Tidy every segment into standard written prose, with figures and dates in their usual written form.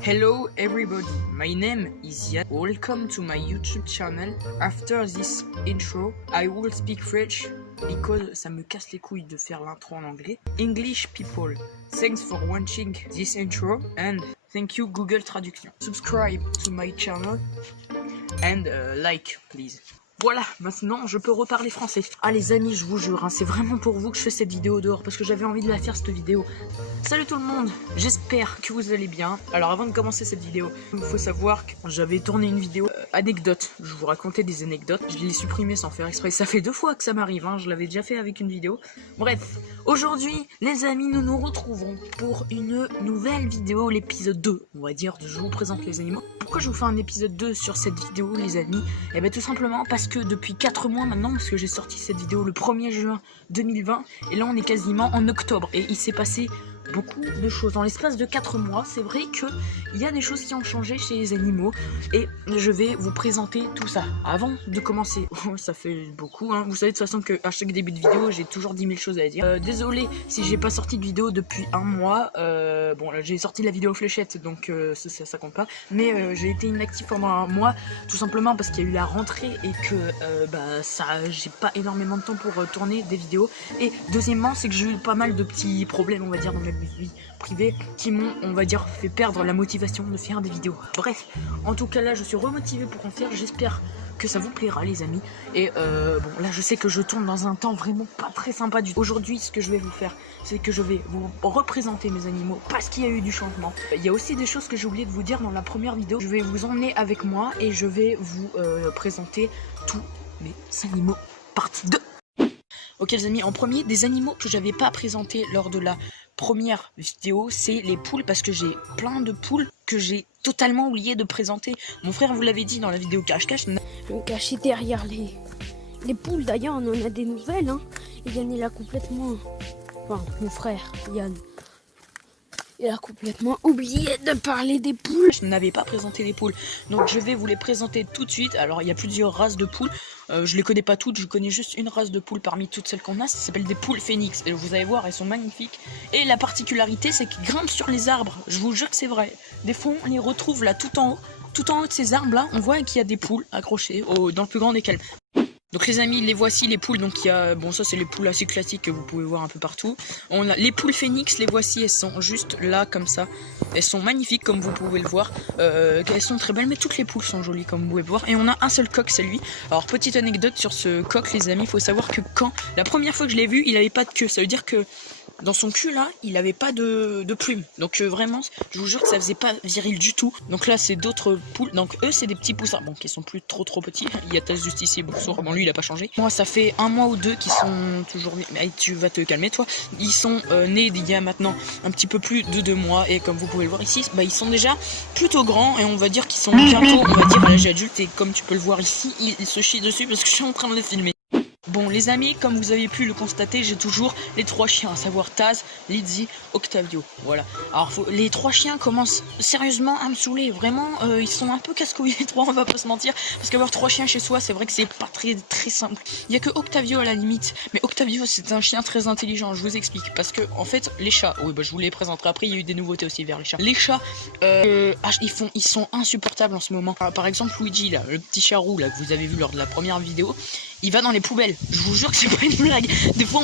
Hello everybody, my name is Yann. Welcome to my YouTube channel. After this intro, I will speak French because ça me casse les couilles de faire l'intro en anglais. English people, thanks for watching this intro and thank you Google Traduction. Subscribe to my channel and like please. Voilà, maintenant je peux reparler français. Ah les amis, je vous jure, hein, c'est vraiment pour vous que je fais cette vidéo dehors parce que j'avais envie de la faire cette vidéo. Salut tout le monde, j'espère que vous allez bien. Alors avant de commencer cette vidéo, il faut savoir que j'avais tourné une vidéo anecdote. Je vous racontais des anecdotes, je l'ai supprimé sans faire exprès. Ça fait 2 fois que ça m'arrive, hein. Je l'avais déjà fait avec une vidéo. Bref, aujourd'hui les amis, nous nous retrouvons pour une nouvelle vidéo, l'épisode 2, on va dire, de Je vous présente les animaux. Pourquoi je vous fais un épisode 2 sur cette vidéo les amis? Eh bien tout simplement parce que depuis 4 mois maintenant, parce que j'ai sorti cette vidéo le 1er juin 2020 et là on est quasiment en octobre et il s'est passé beaucoup de choses dans l'espace de 4 mois. C'est vrai qu'il y a des choses qui ont changé chez les animaux et je vais vous présenter tout ça. Avant de commencer, ça fait beaucoup, hein. Vous savez de toute façon qu'à chaque début de vidéo j'ai toujours 10 000 choses à dire. Désolé si j'ai pas sorti de vidéo depuis un mois. Bon là j'ai sorti la vidéo fléchette donc ça compte pas. Mais j'ai été inactif pendant un mois tout simplement parce qu'il y a eu la rentrée et que j'ai pas énormément de temps pour tourner des vidéos. Et deuxièmement c'est que j'ai eu pas mal de petits problèmes on va dire dans ma vie privée qui m'ont on va dire fait perdre la motivation de faire des vidéos. Bref, en tout cas là je suis remotivé pour en faire, j'espère que ça vous plaira les amis. Et bon là je sais que je tourne dans un temps vraiment pas très sympa du tout. Aujourd'hui ce que je vais vous faire c'est que je vais vous représenter mes animaux parce qu'il y a eu du changement. Il y a aussi des choses que j'ai oublié de vous dire dans la première vidéo. Je vais vous emmener avec moi et je vais vous présenter tous mes animaux partie 2. Ok les amis, en premier, des animaux que j'avais pas présentés lors de la première vidéo, c'est les poules parce que j'ai plein de poules que j'ai totalement oublié de présenter. Mon frère vous l'avait dit dans la vidéo cache-cache. Je me cachais derrière les poules, d'ailleurs on en a des nouvelles, hein. Et Yann il a complètement, enfin mon frère Yann, il a complètement oublié de parler des poules. Je n'avais pas présenté les poules, donc je vais vous les présenter tout de suite. Alors il y a plusieurs races de poules, je les connais pas toutes, je connais juste une race de poules parmi toutes celles qu'on a, ça s'appelle des poules phénix. Et vous allez voir, elles sont magnifiques. Et la particularité c'est qu'ils grimpent sur les arbres, je vous jure que c'est vrai. Des fois on les retrouve là tout en haut de ces arbres là, on voit qu'il y a des poules accrochées dans le plus grand des calmes. Donc les amis, les voici les poules, donc il y a, bon ça c'est les poules assez classiques que vous pouvez voir un peu partout. On a les poules phénix, les voici, elles sont juste là comme ça. Elles sont magnifiques comme vous pouvez le voir, elles sont très belles mais toutes les poules sont jolies comme vous pouvez le voir. Et on a un seul coq, c'est lui. Alors petite anecdote sur ce coq les amis, il faut savoir que la première fois que je l'ai vu, il avait pas de queue, ça veut dire que dans son cul là, il avait pas de plumes. Donc vraiment, je vous jure que ça faisait pas viril du tout. Donc là, c'est d'autres poules. Donc eux, c'est des petits poussins. Bon, qui sont plus trop petits. Il y a Tasse juste ici, Boursour. Bon, lui, il a pas changé. Moi, ça fait 1 mois ou 2 qu'ils sont toujours... Mais tu vas te calmer, toi. Ils sont nés il y a maintenant un petit peu plus de 2 mois. Et comme vous pouvez le voir ici, ils sont déjà plutôt grands. Et on va dire qu'ils sont bientôt, on va dire, à l'âge adulte. Et comme tu peux le voir ici, il se chie dessus parce que je suis en train de le filmer. Bon les amis, comme vous avez pu le constater, j'ai toujours les 3 chiens, à savoir Taz, Lizzie, Octavio. Voilà. Alors les 3 chiens commencent sérieusement à me saouler. Vraiment, ils sont un peu casse-couilles les 3, on va pas se mentir. Parce qu'avoir 3 chiens chez soi, c'est vrai que c'est pas très simple. Il y a que Octavio à la limite. Mais Octavio, c'est un chien très intelligent, je vous explique. Parce que en fait, les chats, oui bah je vous les présenterai après, il y a eu des nouveautés aussi vers les chats. Les chats, ils sont insupportables en ce moment. Par exemple, Luigi, là, le petit chat roux là, que vous avez vu lors de la première vidéo, il va dans les poubelles. Je vous jure que c'est pas une blague. Des fois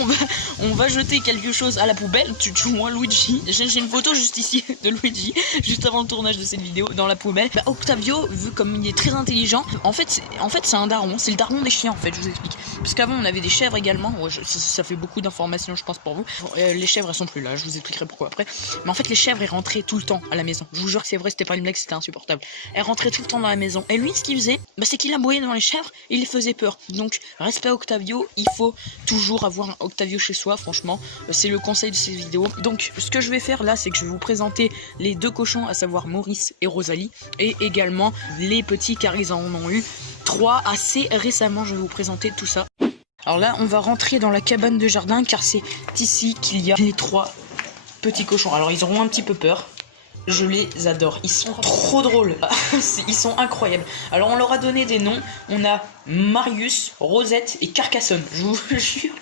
on va jeter quelque chose à la poubelle. Tu vois Luigi. J'ai une photo juste ici de Luigi, juste avant le tournage de cette vidéo, dans la poubelle. Bah, Octavio, vu comme il est très intelligent, en fait c'est un daron. C'est le daron des chiens en fait, je vous explique. Parce qu'avant on avait des chèvres également. Ouais, ça fait beaucoup d'informations je pense pour vous. Les chèvres elles sont plus là, je vous expliquerai pourquoi après. Mais en fait les chèvres elles rentraient tout le temps à la maison. Je vous jure que c'est vrai, c'était pas une blague, c'était insupportable. Elles rentraient tout le temps dans la maison. Et lui ce qu'il faisait, c'est qu'il aboyait devant les chèvres et il les faisait peur. Donc respect à Octavio, il faut toujours avoir un Octavio chez soi, franchement, c'est le conseil de cette vidéo. Donc ce que je vais faire là, c'est que je vais vous présenter les 2 cochons, à savoir Maurice et Rosalie, et également les petits car ils en ont eu 3 assez récemment. Je vais vous présenter tout ça. Alors là, on va rentrer dans la cabane de jardin car c'est ici qu'il y a les 3 petits cochons. Alors ils auront un petit peu peur. Je les adore, ils sont trop drôles, ils sont incroyables. Alors on leur a donné des noms, on a Marius, Rosette et Carcassonne. Je vous jure,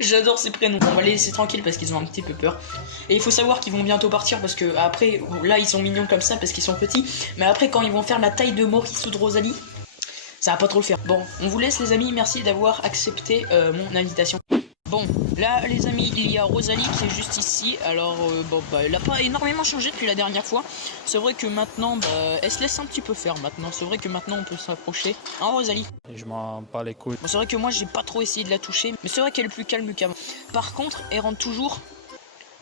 j'adore ces prénoms. On va les laisser tranquilles parce qu'ils ont un petit peu peur. Et il faut savoir qu'ils vont bientôt partir parce que après, là ils sont mignons comme ça parce qu'ils sont petits. Mais après quand ils vont faire la taille de Maurice ou de Rosalie, ça va pas trop le faire. Bon, on vous laisse les amis, merci d'avoir accepté mon invitation. Bon, là les amis, il y a Rosalie qui est juste ici. Alors bon bah elle a pas énormément changé depuis la dernière fois. C'est vrai que maintenant elle se laisse un petit peu faire maintenant. C'est vrai que maintenant on peut s'approcher. Hein Rosalie? Je m'en bats les couilles. Bon, c'est vrai que moi j'ai pas trop essayé de la toucher, mais c'est vrai qu'elle est plus calme qu'avant. Par contre, elle rentre toujours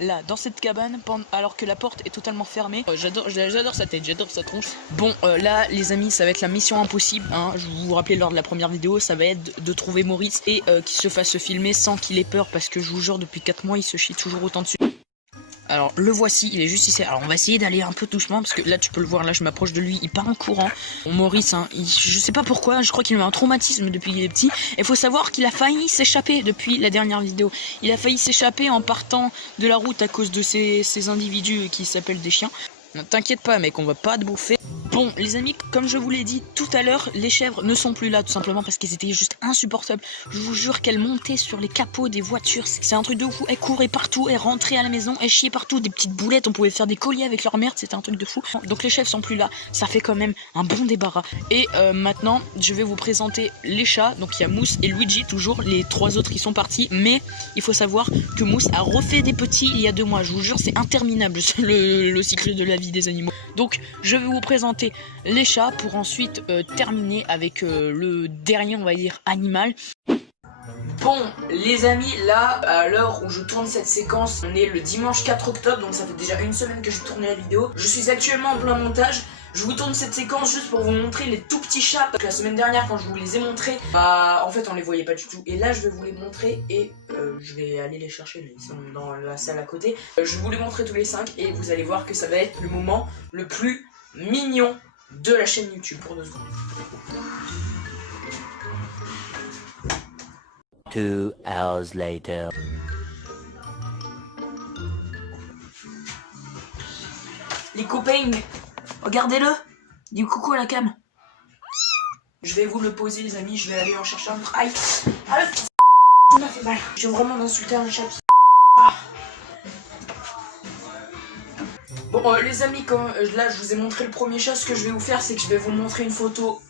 là, dans cette cabane, alors que la porte est totalement fermée. J'adore sa tête, j'adore sa tronche. Bon, là, les amis, ça va être la mission impossible. Hein. Je vous rappelais lors de la première vidéo, ça va être de trouver Maurice et qu'il se fasse filmer sans qu'il ait peur, parce que je vous jure, depuis 4 mois, il se chie toujours autant dessus. Alors le voici, il est juste ici. Alors on va essayer d'aller un peu doucement parce que là tu peux le voir, là je m'approche de lui, il part en courant. Bon, Maurice, hein, je sais pas pourquoi, je crois qu'il a un traumatisme depuis qu'il est petit. Et faut savoir qu'il a failli s'échapper depuis la dernière vidéo. Il a failli s'échapper en partant de la route à cause de ces individus qui s'appellent des chiens. T'inquiète pas mec, on va pas te bouffer. Bon les amis, comme je vous l'ai dit tout à l'heure, les chèvres ne sont plus là tout simplement parce qu'elles étaient juste insupportables. Je vous jure qu'elles montaient sur les capots des voitures, c'est un truc de fou. Elles couraient partout, elles rentraient à la maison, elles chiaient partout, des petites boulettes, on pouvait faire des colliers avec leur merde, c'était un truc de fou. Donc les chèvres sont plus là, ça fait quand même un bon débarras. Et maintenant je vais vous présenter les chats. Donc il y a Mousse et Luigi toujours, les 3 autres qui sont partis. Mais il faut savoir que Mousse a refait des petits il y a 2 mois, je vous jure c'est interminable le cycle de la vie des animaux. Donc je vais vous présenter les chats pour ensuite terminer avec le dernier on va dire animal. Bon les amis, là à l'heure où je tourne cette séquence, on est le dimanche 4 octobre, donc ça fait déjà une semaine que j'ai tourné la vidéo. Je suis actuellement en plein montage. Je vous tourne cette séquence juste pour vous montrer les tout petits chats. Parce que la semaine dernière quand je vous les ai montrés, bah en fait on les voyait pas du tout. Et là je vais vous les montrer et je vais aller les chercher, ils sont dans la salle à côté. Je vais vous les montrer tous les 5 et vous allez voir que ça va être le moment le plus mignon de la chaîne YouTube pour 2 secondes. 2 hours later. Les copains, regardez-le. Dis coucou à la cam. Je vais vous le poser les amis, je vais aller en chercher un autre. Aïe, ah, ça m'a fait mal. Je viens vraiment d'insulter un chat. Bon les amis, comme là je vous ai montré le premier chat, ce que je vais vous faire c'est que je vais vous montrer une photo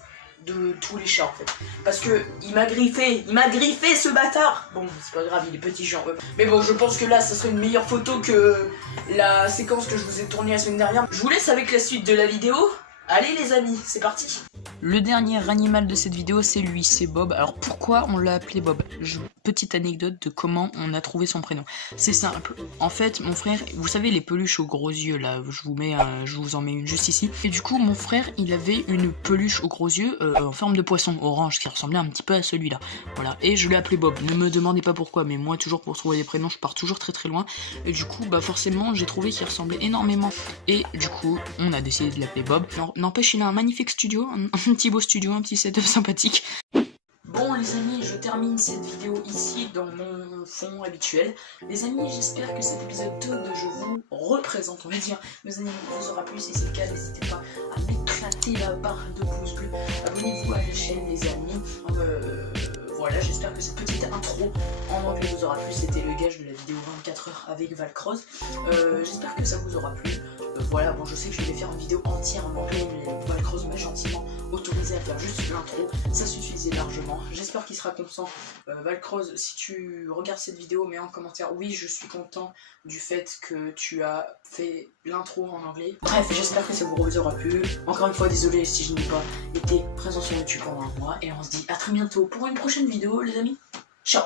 de tous les chats en fait. Parce que il m'a griffé ce bâtard. Bon c'est pas grave, il est petit genre. Mais bon je pense que là ça serait une meilleure photo que la séquence que je vous ai tournée la semaine dernière. Je vous laisse avec la suite de la vidéo. Allez les amis, c'est parti. Le dernier animal de cette vidéo c'est lui, c'est Bob. Alors pourquoi on l'a appelé Bob? Petite anecdote de comment on a trouvé son prénom. C'est simple, en fait mon frère, vous savez les peluches aux gros yeux là, je vous en mets une juste ici. Et du coup mon frère il avait une peluche aux gros yeux en forme de poisson orange qui ressemblait un petit peu à celui-là. Voilà, et je l'ai appelé Bob. Ne me demandez pas pourquoi, mais moi toujours pour trouver des prénoms je pars toujours très loin. Et du coup bah forcément j'ai trouvé qu'il ressemblait énormément. Et du coup on a décidé de l'appeler Bob. N'empêche il a un magnifique studio, un petit beau studio, un petit setup sympathique. Bon les amis, je termine cette vidéo ici dans mon fond habituel. Les amis, j'espère que cet épisode 2 de Je vous représente, on va dire, mes amis vous aura plu. Si c'est le cas, n'hésitez pas à m'éclater la barre de pouces bleus. Abonnez-vous à la chaîne les amis. Voilà, j'espère que cette petite intro en anglais vous aura plu. C'était le gage de la vidéo 24 heures avec Valcroz. J'espère que ça vous aura plu. Voilà, bon je sais que je vais faire une vidéo entière en anglais, mais Valcroz m'a gentiment autorisé à faire juste l'intro, ça suffisait largement. J'espère qu'il sera content. Valcroz, si tu regardes cette vidéo, mets en commentaire oui je suis content du fait que tu as fait l'intro en anglais. Bref, j'espère que ça vous aura plu. Encore une fois désolé si je n'ai pas été présent sur YouTube pendant un mois, et on se dit à très bientôt pour une prochaine vidéo les amis. Ciao.